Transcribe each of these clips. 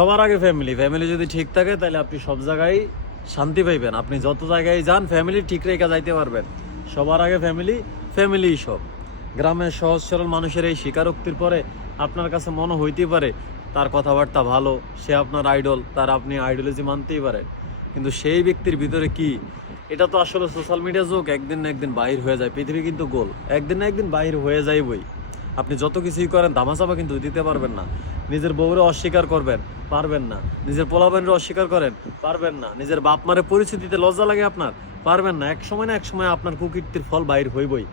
সবার আগে family. Family যদি ঠিক থাকে তাহলে আপনি সব জায়গায় শান্তি পাইবেন। আপনি যত জায়গায় যান ফ্যামিলি ঠিক রেখে যাইতে পারবেন। সবার আগে ফ্যামিলি, ফ্যামিলিই সব। গ্রামের সহজ সরল মানুষের এই স্বীকারোক্তির পরে আপনার কাছে মনে হইতেই পারে তার কথাবার্তা ভালো, সে আপনার আইডল, তার আপনি আইডোলজি মানতেই পারেন, কিন্তু সেই ব্যক্তির ভিতরে কি, এটা তো আসলে সোশ্যাল মিডিয়া যোগ, একদিন না একদিন বাহির হয়ে যায়। পৃথিবী কিন্তু গোল, একদিন না একদিন বাহির হয়ে যাইবই। আপনি যত কিছুই করেন ধামাচাপা কিন্তু দিতে পারবেন না। নিজের বউরে অস্বীকার করবেন, পারবেন না। নিজের পোলাপানরে অস্বীকার করেন, পারবেন না। নিজের বাপ মারে পরিস্থিতিতে লজ্জা লাগে আপনার, পারবেন না। এক সময় না এক সময় আপনার কুকীর্তির ফল বাহির হইবই।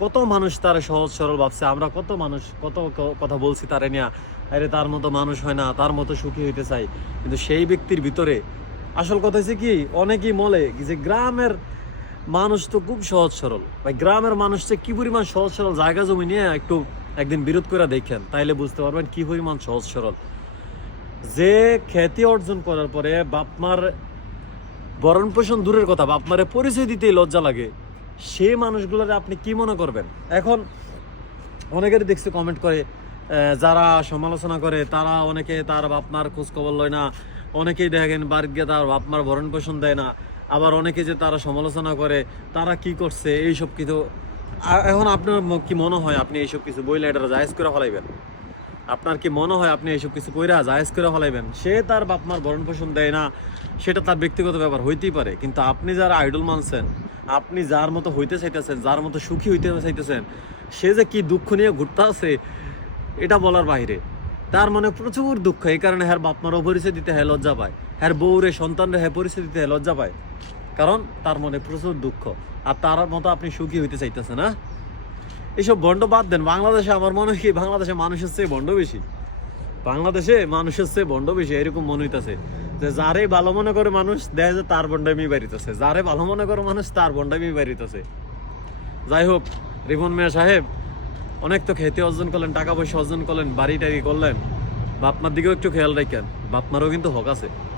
কত মানুষ তার সহজ সরল ভাবছে, আমরা কত মানুষ কত কথা বলছি তারে নিয়ে, আরে তার মতো মানুষ হয় না, তার মতো সুখী হইতে চাই, কিন্তু সেই ব্যক্তির ভিতরে আসল কথা হচ্ছে কি, অনেকেই বলে যে গ্রামের মানুষ তো খুব সহজ সরল। ভাই গ্রামের মানুষ যে কি পরিমাণ সহজ সরল, জায়গা জমি নিয়ে একটু একদিন বিরোধ করে দেখেন, তাইলে বুঝতে পারবেন কি পরিমাণ সহজ সরল। যে খ্যাতি অর্জন করার পরে বাপমার ভরণ পোষণ দূরের কথা, বাপমারে পরিচয় দিতেই লজ্জা লাগে, সে মানুষগুলোর আপনি কি মনে করবেন? এখন অনেকেরই দেখছি কমেন্ট করে, যারা সমালোচনা করে তারা অনেকে তার বাপমার খোঁজ খবর লয় না, অনেকেই দেখেন বাড়িতে গিয়ে তার বাপমার ভরণ পোষণ দেয় না, আবার অনেকে যে তারা সমালোচনা করে তারা কি করছে এইসব কিছু। এখন আপনার কি মনে হয় আপনি এইসব কিছু বইলে এটা জায়েজ করে ফেলাইবেন? আপনার কি মনে হয় আপনি এইসব কিছু কইরা জায়েজ করে ফেলাইবেন? সে তার বাপমার ভরণ পোষণ দেয় না, সেটা তার ব্যক্তিগত ব্যাপার হইতেই পারে, কিন্তু আপনি যারা আইডল মানছেন, আপনি যার মতো হইতে চাইতেছেন, যার মতো সুখী হইতে চাইতেছেন, সে যে কি দুঃখ নিয়ে ঘুরতে আছে এটা বলার বাইরে। তার মনে প্রচুর দুঃখ, এই কারণে হ্যার বাপমারও পরিচয় দিতে হ্যাঁ লজ্জা পায়, হ্যার বউরে সন্তানরে হ্যাঁ পরিচয় দিতে হ্যাঁ লজ্জা পায়, কারণ তার মনে প্রচুর দুঃখ। আর তার মতো আপনি সুখী হইতে চাইতেছেন না? এইসব ভণ্ড বাদ দেন। বাংলাদেশে আমার মনে হয় কি, বাংলাদেশে মানুষের চেয়ে ভণ্ড বেশি। বাংলাদেশে মানুষের চেয়ে ভণ্ড বেশি, এরকম মনে হইতেছে যে যারে ভালো মনে করে মানুষ দেখা যায় তার ভণ্ডামি বাড়িতেছে, যারে ভালো মনে করে মানুষ তার ভণ্ডামি বাড়িতেছে। যাই হোক, রিপন মিয়া সাহেব অনেক তো খ্যাতি অর্জন করলেন, টাকা পয়সা অর্জন করলেন, বাড়ি টাড়ি করলেন, বাপমার দিকেও একটু খেয়াল রাখেন, বাপমারও কিন্তু হক আছে।